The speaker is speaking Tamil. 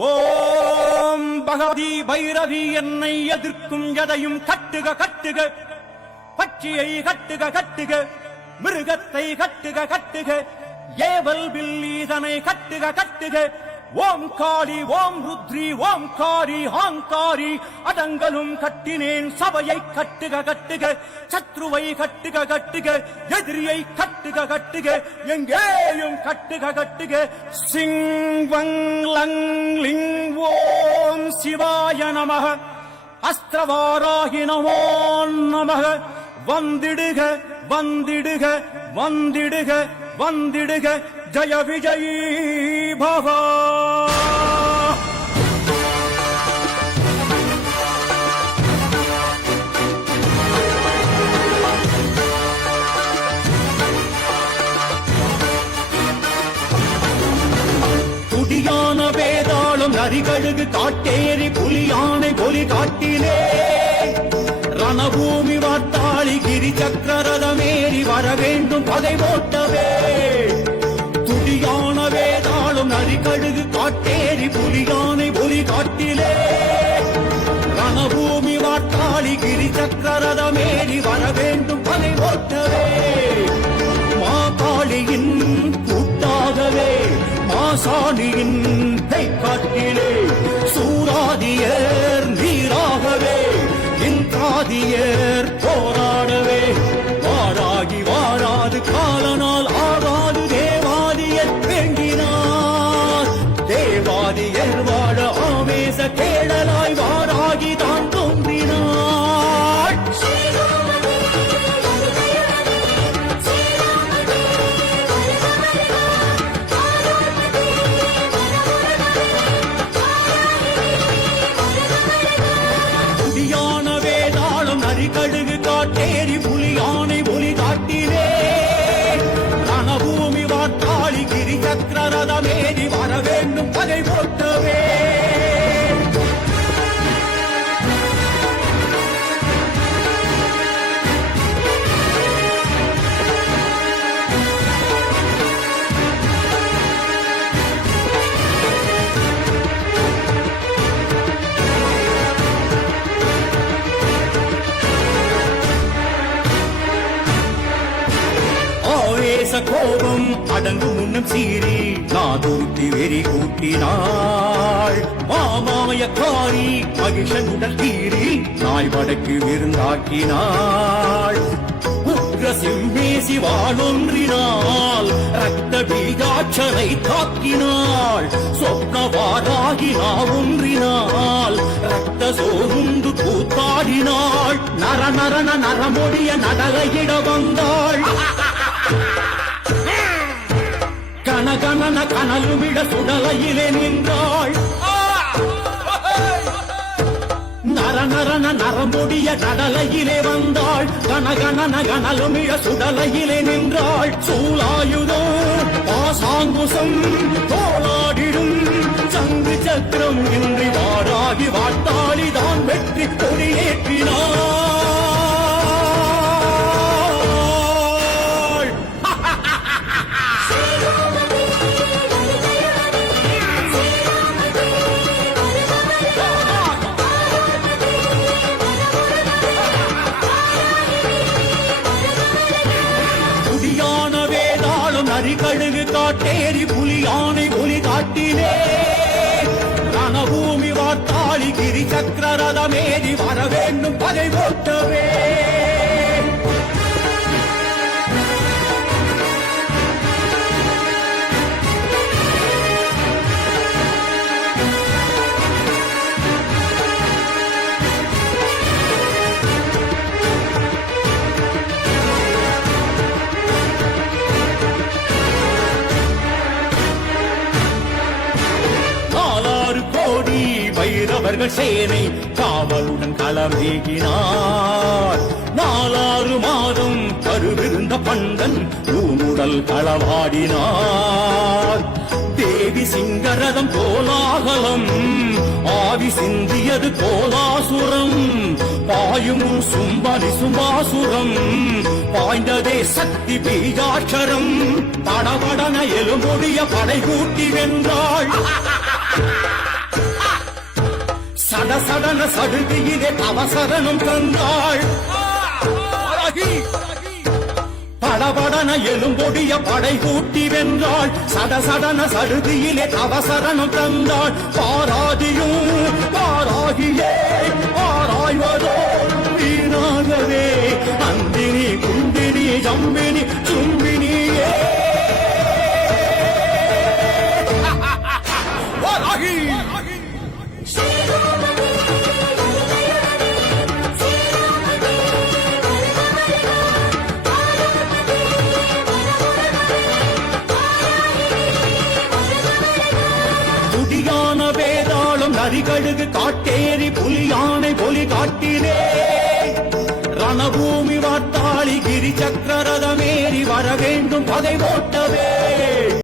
ஓம் பகவதி பைரவி என்னை எதிர்க்கும் எதையும் கட்டுக கட்டுக, பட்சியை கட்டுக கட்டுக, மிருகத்தை கட்டுக கட்டுக, ஏவல் வில்லீதனை கட்டுக கட்டுக. ஓம் காளி ஓம் ருத்ரி ஓம் காரி ஆங்காரி அடங்கலும் கட்டினேன் சபையை கட்டுக கட்டுக, சத்ருவை கட்டுக கட்டுக, எதிரியை கட்டுக கட்டுக, எங்கேயும் கட்டுக கட்டுக. சிங் வங் லங் லிங் ஓம் சிவாய நமக, அஸ்திரவாராகி நமோ நமக. வந்திடுக வந்திடுக வந்திடுக வந்திடுக, ஜய விஜயீ பவா. துடியான வேதாளம் நரிகழுகு காட்டேறி புலியானை பொலி காட்டிலே, ரணபூமி வார்த்தாளி கிரி சக்கரரதமேறி வர வேண்டும் பதை போட்டவே. துடியான வேதாளம் நரிகழுகு காட்டேறி புலியானை பொலி காட்டிலே, ரணபூமி வார்த்தாளி கிரி சக்கரரதமேறி வர வேண்டும் பதை போட்டவே. மாகாளியின் கூட்டாகவே மாசாணியின் கைக்காட்டிலே, சூராதியர் நீராகவே இந்திராதியர் போராடவே. வாராகி வாராது காலனால் ஆறாது தேவாதியர் வேண்டினார், தேவாதியர் வாழ ஆவேச கேடலாய் வாராகி தான் தோன்றினார். கடுகு காட்டேறி புலியானை ஒலி காட்டிலே, ரணபூமி வார்த்தாளி கிரி சக்கரரதமேறி வர வேண்டும் பகை போட்டவே. கோபம் அடங்கும் முன்னம் சீறி நாதூர்த்தி வெறி கூட்டினாள். மாமாயக்காரி மகிஷன் உடல் கீறி நாய் வடக்கு விருந்தாக்கினாள். உக்ர சிம்மேசி வாழொன்றினாள், ரத்த பீஜாட்சரை தாக்கினாள். சொப்னவாராகி ஒன்றினாள், ரத்த சோருண்டு கூத்தாடினாள். நர நரன நரமொழிய நடலையிட வந்தாள். கனகனன கனலுமிட சுடலையிலே நின்றாள். நரநரன நரமுடிய கடலையிலே வந்தாள். கனகனன கனலுமிட சுடலையிலே நின்றாள். சூலாயுதோ பாசாங்குசம் தோளாடிடும் சங்கு சக்கரம் இன்றி வாராகி வாட்டாளிதான் வெற்றி கொடியேற்றினாள். கடுகு காட்டேறி புலியானை ஒலி காட்டிலே, ரணபூமி வார்த்தாளி கிரி சக்கரரதமேறி வர வேண்டும் பகை போட்டவே. பைரவர்கள் சேனை காவலுடன் களமேகினார். 4 மாதம் கருவிருந்த பண்டன் ஊனுடல் களவாடினார். தேவி சிங்கரதம் கோலாகலம் ஆவி சிந்தியது கோலாசுரம். பாயும் சும்பனி சும்பாசுரம் பாய்ந்ததே சக்தி பீஜாட்சரம். படபடன எலும்பொடிய படை கூட்டி வென்றாள். சடசடன சடுதியிலே அவசரணம் தந்தாள் படபடன எலும்பொடிய படை கூட்டி வென்றாள் சடசடன சடுதியிலே அவசரணம் தந்தாள் பாராதியும் பாராகியே ஆராய்வதோ வீணாகவே நந்தினி குந்தினி ஜம்பினி சும்பினியே வாராகி துடியான வேதாளம் நரிகழுகு காட்டேரி புலியானை பொலி காட்டினே ரணபூமி வாட்டாளி கிரி சக்கரரதமேறி வர வேண்டும் பகை ஓட்டவே